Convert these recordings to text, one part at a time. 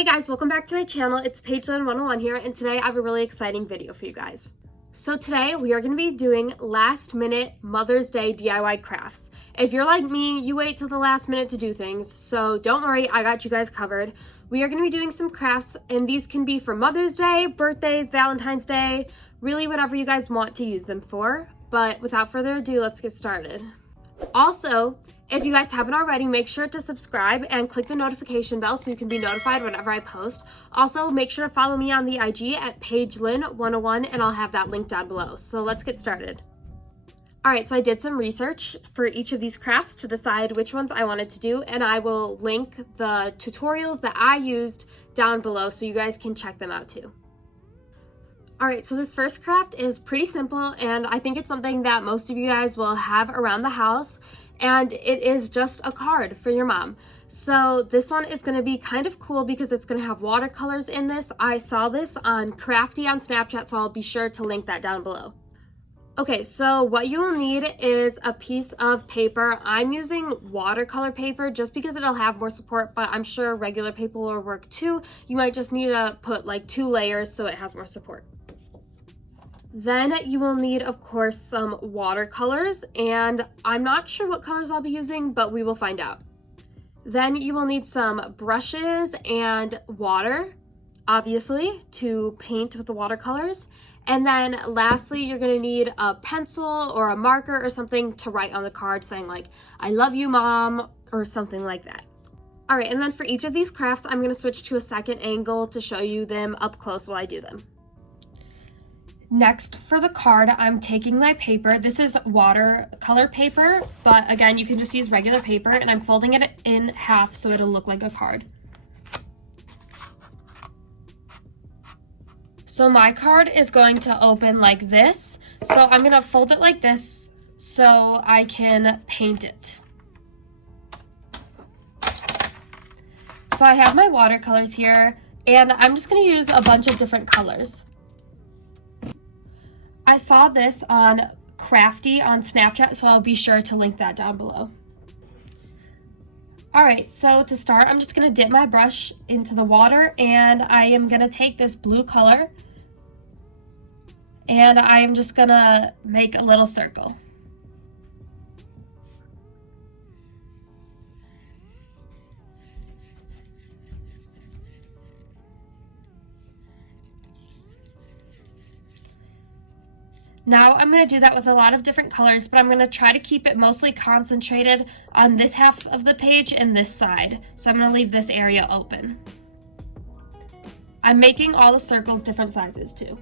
Hey guys, welcome back to my channel. It's Pagelin 101 here, and today I have a really exciting video for you guys. So today we are going to be doing last minute Mother's Day DIY crafts. If you're like me, you wait till the last minute to do things, so don't worry, I got you guys covered. We are going to be doing some crafts, and these can be for Mother's Day, birthdays, Valentine's Day, really whatever you guys want to use them for. But without further ado, let's get started. Also, if you guys haven't already, make sure to subscribe and click the notification bell so you can be notified whenever I post. Also, make sure to follow me on the IG at Pagelin101, and I'll have that link down below. So let's get started. Alright, so I did some research for each of these crafts to decide which ones I wanted to do, and I will link the tutorials that I used down below so you guys can check them out too. Alright, so this first craft is pretty simple, and I think it's something that most of you guys will have around the house, and it is just a card for your mom. So this one is going to be kind of cool because it's going to have watercolors in this. I saw this on Crafty on Snapchat, so I'll be sure to link that down below. Okay, so what you will need is a piece of paper. I'm using watercolor paper just because it'll have more support, but I'm sure regular paper will work too. You might just need to put like 2 layers so it has more support. Then you will need, of course, some watercolors, and I'm not sure what colors I'll be using, but we will find out. Then you will need some brushes and water, obviously, to paint with the watercolors. And then lastly, you're going to need a pencil or a marker or something to write on the card saying like, "I love you, Mom," or something like that. All right, and then for each of these crafts, I'm going to switch to a second angle to show you them up close while I do them. Next, for the card, I'm taking my paper. This is watercolor paper, but again, you can just use regular paper, and I'm folding it in half so it'll look like a card. So my card is going to open like this. So I'm going to fold it like this so I can paint it. So I have my watercolors here, and I'm just going to use a bunch of different colors. I saw this on Crafty on Snapchat, so I'll be sure to link that down below. Alright, so to start, I'm just going to dip my brush into the water, and I am going to take this blue color, and I am just going to make a little circle. Now I'm going to do that with a lot of different colors, but I'm going to try to keep it mostly concentrated on this half of the page and this side. So I'm going to leave this area open. I'm making all the circles different sizes too.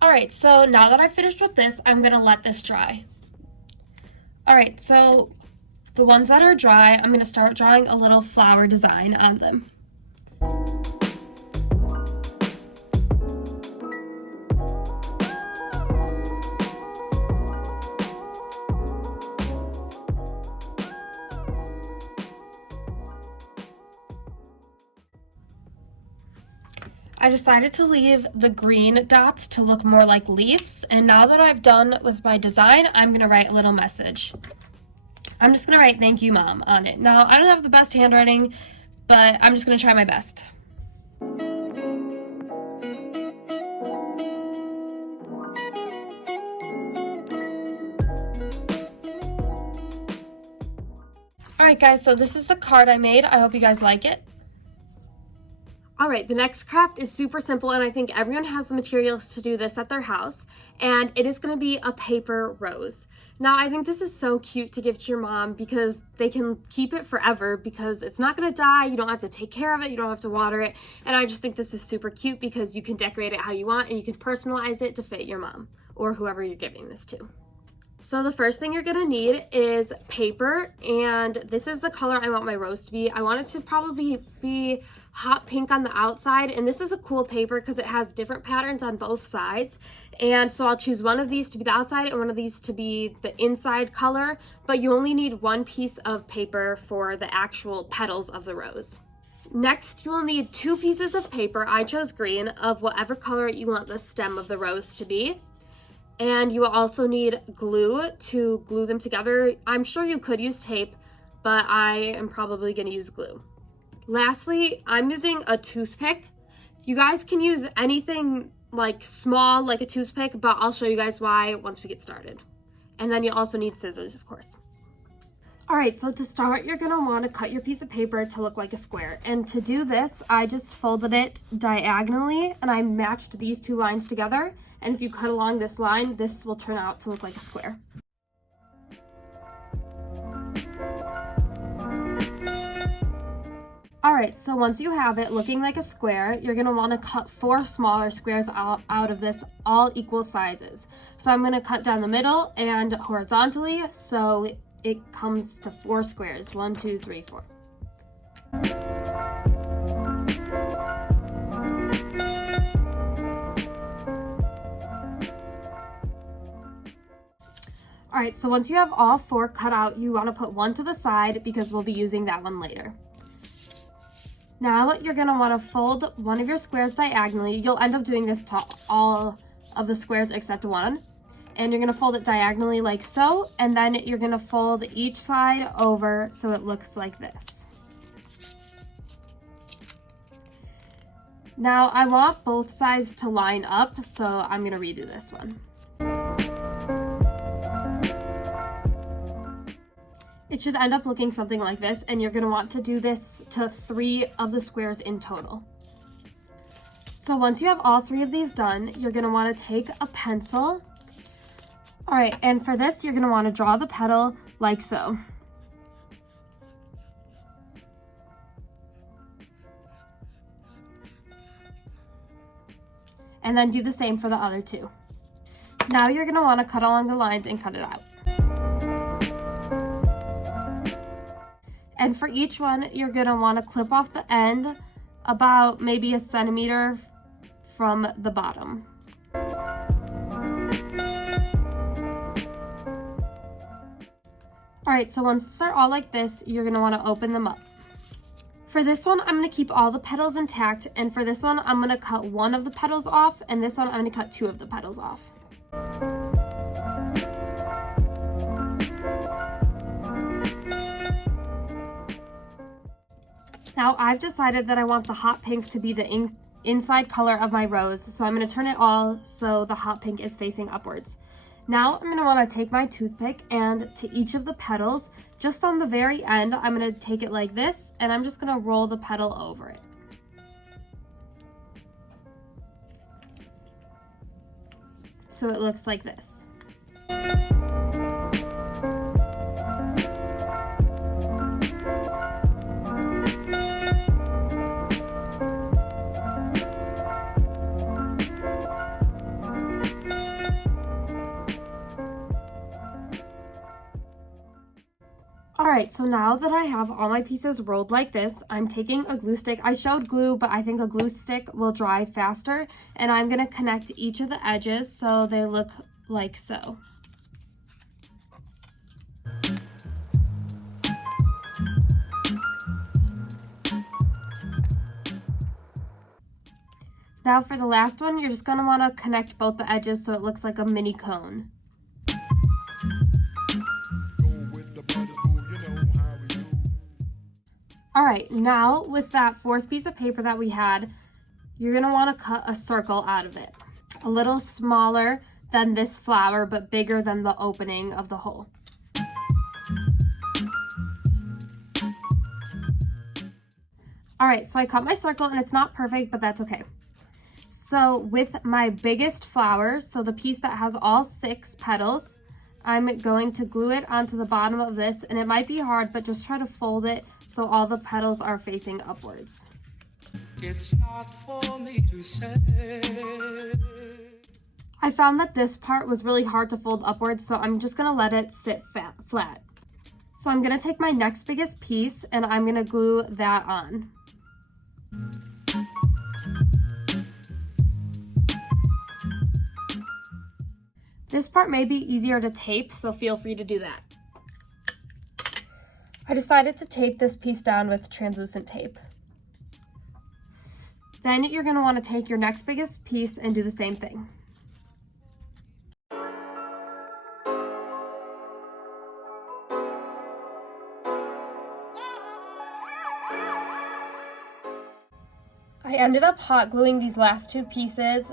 Alright, so now that I've finished with this, I'm going to let this dry. Alright, so the ones that are dry, I'm going to start drawing a little flower design on them. I decided to leave the green dots to look more like leaves, and now that I've done with my design, I'm going to write a little message. I'm just going to write "Thank you, Mom" on it. Now, I don't have the best handwriting, but I'm just going to try my best. Alright guys, so this is the card I made. I hope you guys like it. Alright, the next craft is super simple, and I think everyone has the materials to do this at their house, and it is going to be a paper rose. Now, I think this is so cute to give to your mom because they can keep it forever because it's not going to die, you don't have to take care of it, you don't have to water it, and I just think this is super cute because you can decorate it how you want and you can personalize it to fit your mom or whoever you're giving this to. So the first thing you're gonna need is paper, and this is the color I want my rose to be. I want it to probably be hot pink on the outside, and this is a cool paper because it has different patterns on both sides. And so I'll choose one of these to be the outside and one of these to be the inside color, but you only need one piece of paper for the actual petals of the rose. Next, you will need 2 pieces of paper. I chose green, of whatever color you want the stem of the rose to be. And you will also need glue to glue them together. I'm sure you could use tape, but I am probably gonna use glue. Lastly, I'm using a toothpick. You guys can use anything like small, like a toothpick, but I'll show you guys why once we get started. And then you also need scissors, of course. All right, so to start, you're gonna wanna cut your piece of paper to look like a square. And to do this, I just folded it diagonally and I matched these 2 lines together. And if you cut along this line, this will turn out to look like a square. All right, so once you have it looking like a square, you're gonna wanna cut 4 smaller squares out of this, all equal sizes. So I'm gonna cut down the middle and horizontally, so it comes to 4 squares. 1, 2, 3, 4. All right, so once you have all 4 cut out, you want to put one to the side because we'll be using that one later. Now you're going to want to fold one of your squares diagonally. You'll end up doing this to all of the squares except one. And you're going to fold it diagonally like so, and then you're going to fold each side over so it looks like this. Now I want both sides to line up, so I'm going to redo this one. It should end up looking something like this, and you're gonna want to do this to 3 of the squares in total. So once you have all 3 of these done, you're gonna wanna take a pencil. All right, and for this, you're gonna wanna draw the petal like so. And then do the same for the other 2. Now you're gonna wanna cut along the lines and cut it out. And for each one, you're gonna wanna clip off the end about maybe 1 centimeter from the bottom. All right, so once they're all like this, you're gonna wanna open them up. For this one, I'm gonna keep all the petals intact, and for this one, I'm gonna cut 1 of the petals off, and this one, I'm gonna cut 2 of the petals off. Now I've decided that I want the hot pink to be the inside color of my rose, so I'm going to turn it all so the hot pink is facing upwards. Now I'm going to want to take my toothpick, and to each of the petals, just on the very end, I'm going to take it like this, and I'm just going to roll the petal over it. So it looks like this. Alright, so now that I have all my pieces rolled like this, I'm taking a glue stick. I showed glue, but I think a glue stick will dry faster, and I'm going to connect each of the edges so they look like so. Now for the last one, you're just going to want to connect both the edges so it looks like a mini cone. All right, now with that 4th piece of paper that we had, you're gonna wanna cut a circle out of it. A little smaller than this flower, but bigger than the opening of the hole. All right, so I cut my circle and it's not perfect, but that's okay. So with my biggest flower, so the piece that has all 6 petals, I'm going to glue it onto the bottom of this, and it might be hard, but just try to fold it so all the petals are facing upwards. It's not for me to say. I found that this part was really hard to fold upwards, so I'm just gonna let it sit flat. So I'm gonna take my next biggest piece and I'm gonna glue that on. This part may be easier to tape, so feel free to do that. I decided to tape this piece down with translucent tape. Then you're gonna wanna take your next biggest piece and do the same thing. I ended up hot gluing these last two pieces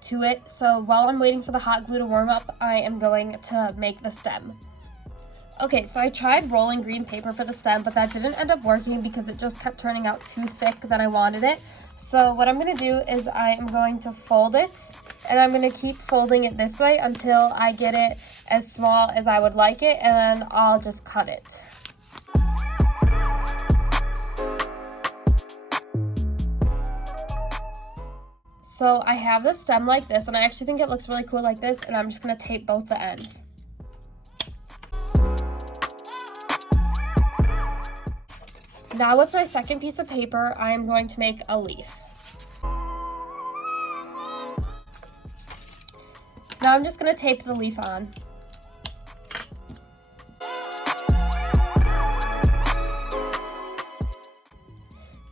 to it, so while I'm waiting for the hot glue to warm up, I am going to make the stem. Okay, so I tried rolling green paper for the stem, but that didn't end up working because it just kept turning out too thick than I wanted it. So what I'm gonna do is I am going to fold it, and I'm gonna keep folding it this way until I get it as small as I would like it, and then I'll just cut it. So I have the stem like this, and I actually think it looks really cool like this, and I'm just gonna tape both the ends. Now with my second piece of paper, I am going to make a leaf. Now I'm just gonna tape the leaf on.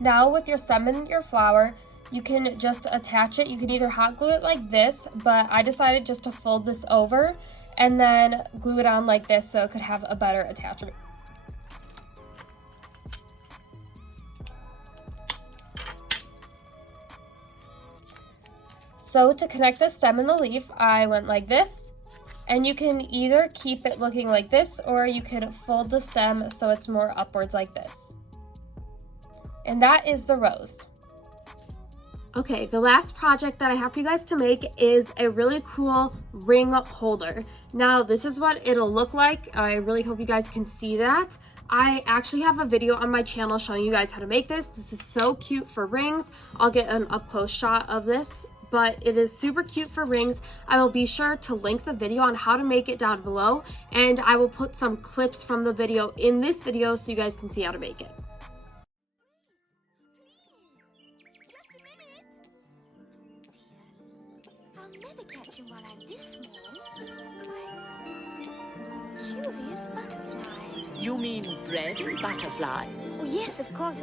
Now with your stem and your flower, you can just attach it. You can either hot glue it like this, but I decided just to fold this over and then glue it on like this so it could have a better attachment. So to connect the stem and the leaf, I went like this, and you can either keep it looking like this or you can fold the stem so it's more upwards like this. And that is the rose. Okay, the last project that I have for you guys to make is a really cool ring holder. Now, this is what it'll look like. I really hope you guys can see that. I actually have a video on my channel showing you guys how to make this. This is so cute for rings. I'll get an up-close shot of this, but it is super cute for rings. I will be sure to link the video on how to make it down below, and I will put some clips from the video in this video so you guys can see how to make it. Catch him while I'm this small. Curious butterflies. You mean bread and butterflies? Oh, yes, of course.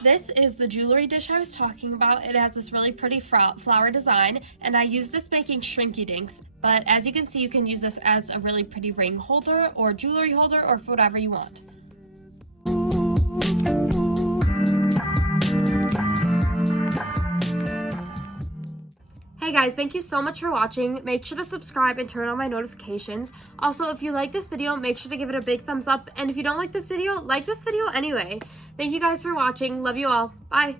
This is the jewelry dish I was talking about. It has this really pretty flower design, and I use this making shrinky dinks, but as you can see, you can use this as a really pretty ring holder or jewelry holder or whatever you want. Hey guys, thank you so much for watching. Make sure to subscribe and turn on my notifications. Also, if you like this video, make sure to give it a big thumbs up. And if you don't like this video anyway. Thank you guys for watching. Love you all. Bye.